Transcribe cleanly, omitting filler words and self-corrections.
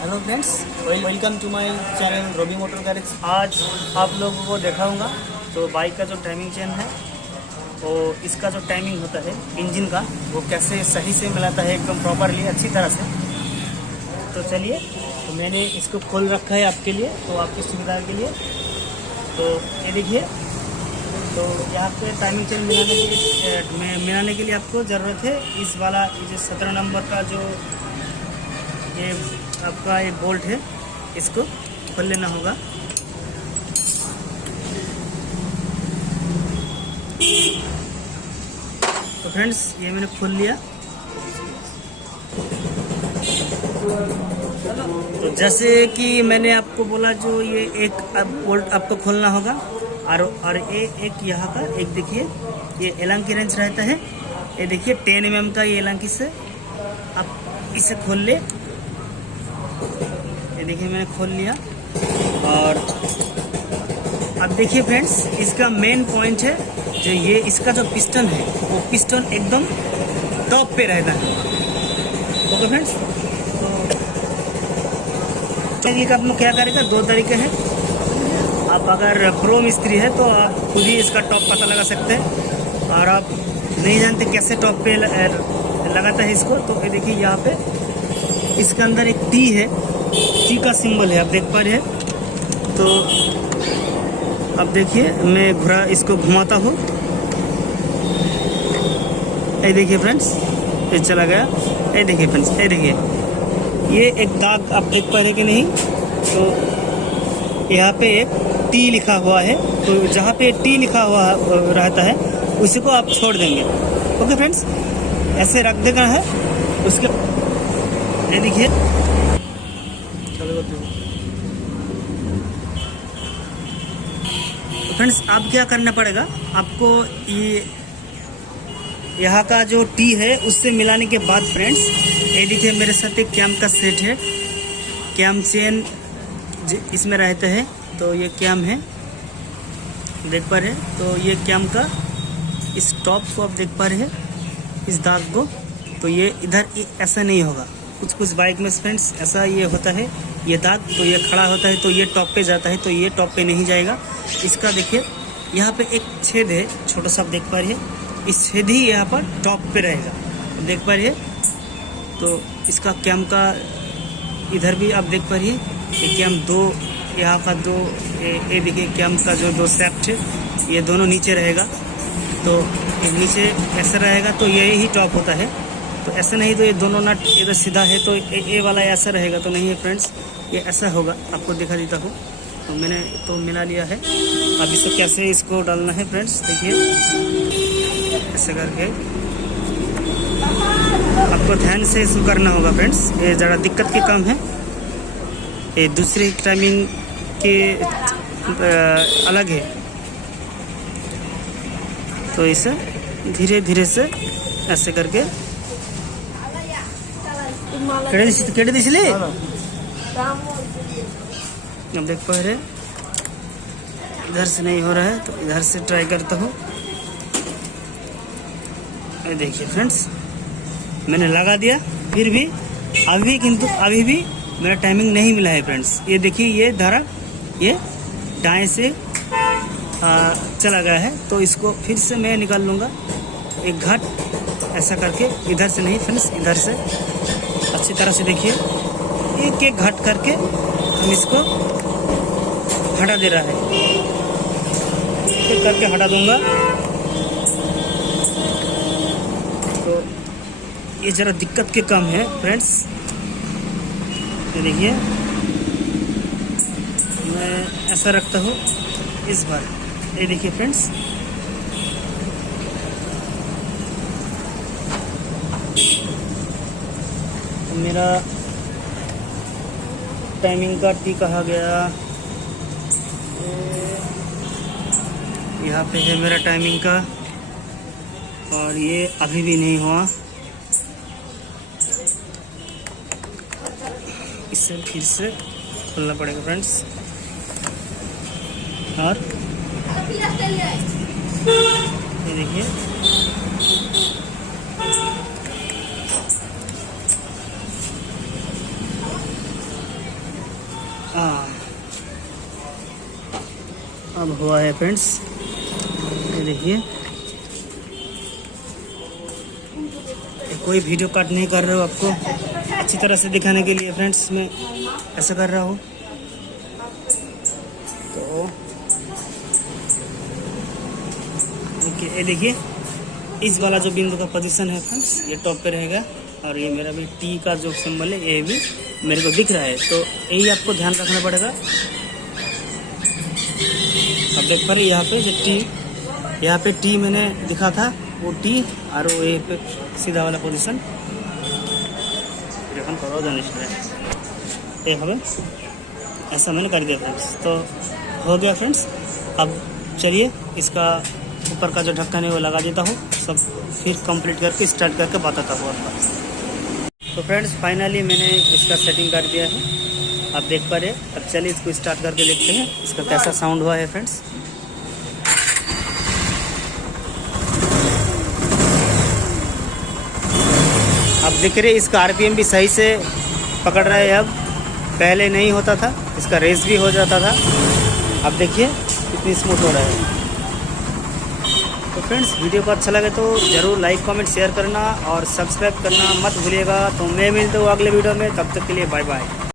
Hello friends, welcome to my channel Ravi motor garage. आज आप लोगों को दिखाऊंगा तो बाइक का जो टाइमिंग चेन है वो इसका जो टाइमिंग होता है इंजन का वो कैसे सही से मिलाता है एकदम प्रॉपरली अच्छी तरह से। तो चलिए, तो मैंने इसको खोल रखा है आपके लिए, तो आपकी सुविधा के लिए। तो ये देखिए, तो यहाँ पे टाइमिंग चेन मिलाने के लिए आपको ज़रूरत है इस वाला ये जो 17 नंबर का जो ये आपका एक बोल्ट है, इसको खोल लेना होगा। तो फ्रेंड्स, ये मैंने खोल लिया। तो जैसे कि मैंने आपको बोला, जो ये एक बोल्ट आपको खोलना होगा और ये एक यहाँ का एक देखिए, ये एलांग की रेंज रहता है। ये देखिए 10 mm का ये एलांग से आप इसे खोल ले। ये देखिए मैंने खोल लिया। और अब देखिए फ्रेंड्स, इसका मेन पॉइंट है जो ये इसका जो पिस्टन है वो पिस्टन एकदम टॉप पे रहता है। ओके फ्रेंड्स, तो तरीका आप लोग क्या करेगा, दो तरीके हैं। आप अगर प्रो मिस्त्री है तो आप खुद ही इसका टॉप पता लगा सकते हैं, और आप नहीं जानते कैसे टॉप पे लगाता है इसको, तो ये देखिए यहाँ पे इसके अंदर एक टी है, टी का सिंबल है, आप देख पा रहे हैं। तो अब देखिए मैं घुरा इसको घुमाता हूँ। ये देखिए फ्रेंड्स, ये चला गया। ये देखिए फ्रेंड्स, ये देखिए ये एक दाग आप देख पा रहे हैं कि नहीं। तो यहाँ पे एक टी लिखा हुआ है, तो जहाँ पे टी लिखा हुआ रहता है उसी को आप छोड़ देंगे। ओके फ्रेंड्स, ऐसे रख देना है उसके। ये देखिए, तो फ्रेंड्स अब क्या करना पड़ेगा आपको, ये यहाँ का जो टी है उससे मिलाने के बाद फ्रेंड्स, ये देखिए मेरे साथ एक कैम का सेट है। कैम चेन इसमें रहते हैं, तो ये कैम है, देख पा रहे हैं। तो ये कैम का इस टॉप को आप देख पा रहे हैं, इस दाग को। तो ये इधर ऐसा नहीं होगा, कुछ कुछ बाइक में फ्रेंड्स ऐसा ये होता है, ये दाग। तो ये खड़ा होता है तो ये टॉप पे जाता है, तो ये टॉप पे नहीं जाएगा। इसका देखिए यहाँ पे एक छेद है छोटा सा, आप देख पा रहे हैं। इस छेद ही यहाँ पर टॉप पे रहेगा, देख पा रहे हैं। तो इसका कैम का इधर भी आप देख पा रहे हैं, ये कैम दो, यहाँ का दो, ये देखिए कैम का जो दो सेफ्ट है ये दोनों नीचे रहेगा। तो ये नीचे ऐसा रहेगा तो यही टॉप होता है। तो ऐसा नहीं तो ये दोनों नट इधर सीधा है तो ये वाला ऐसा रहेगा, तो नहीं है फ्रेंड्स, ये ऐसा होगा। आपको दिखा देता हूँ। तो मैंने तो मिला लिया है। अब इसको कैसे इसको डालना है फ्रेंड्स, देखिए ऐसे करके आपको ध्यान से इसको करना होगा फ्रेंड्स। ये ज़रा दिक्कत के काम है, ये दूसरी टाइमिंग के अलग है। तो इसे धीरे धीरे से ऐसे करके केड़े दिसले। अब देख पा रहे इधर से नहीं हो रहा है, तो इधर से ट्राई करता हूँ। ये देखिए फ्रेंड्स, मैंने लगा दिया, फिर भी अभी भी मेरा टाइमिंग नहीं मिला है फ्रेंड्स। ये देखिए ये धारा ये दाएं से चला गया है, तो इसको फिर से मैं निकाल लूँगा एक घाट ऐसा करके। इधर से नहीं फ्रेंड्स, इधर से अच्छी तरह से देखिए, एक एक घाट करके हम इसको हटा दे रहा है, एक करके हटा दूंगा। तो ये ज़रा दिक्कत के काम है फ्रेंड्स। ये देखिए मैं ऐसा रखता हूँ इस बार। ये देखिए फ्रेंड्स, मेरा टाइमिंग का टी कहा गया, यहाँ पे है मेरा टाइमिंग का, और ये अभी भी नहीं हुआ। इसे फिर से खोलना पड़ेगा फ्रेंड्स। और ये देखिए हाँ, अब हुआ है फ्रेंड्स, ये देखिए। कोई वीडियो कट नहीं कर रहा हूँ, आपको अच्छी तरह से दिखाने के लिए फ्रेंड्स मैं ऐसा कर रहा हूँ। तो ये देखिए, इस वाला जो बिंदु का पोजीशन है फ्रेंड्स, ये टॉप पे रहेगा, और ये मेरा भी टी का जो सिंबल है ये भी मेरे को दिख रहा है। तो यही आपको ध्यान रखना पड़ेगा। अब देख पा रहे यहाँ पे जो टी, यहाँ पे टी मैंने दिखा था, वो टी और वो ये पे सीधा वाला पोजीशन ये हमें ऐसा मैंने कर दिया फ्रेंड्स। तो हो गया फ्रेंड्स। अब चलिए इसका ऊपर का जो ढक्कन है वो लगा देता हूँ, सब फिर कंप्लीट करके स्टार्ट करके बताता हूँ आपको। तो फ्रेंड्स फाइनली मैंने इसका सेटिंग कर दिया है, आप देख पा रहे। अब चलिए इसको स्टार्ट करके देखते हैं इसका कैसा साउंड हुआ है फ्रेंड्स। आप देख रहे इसका आरपीएम भी सही से पकड़ रहा है। अब पहले नहीं होता था, इसका रेस भी हो जाता था। अब देखिए कितनी स्मूथ हो रहा है। तो फ्रेंड्स वीडियो को अच्छा लगे तो ज़रूर लाइक कमेंट शेयर करना और सब्सक्राइब करना मत भूलिएगा। तो मैं मिलता हूँ अगले वीडियो में, तब तक के लिए बाय बाय।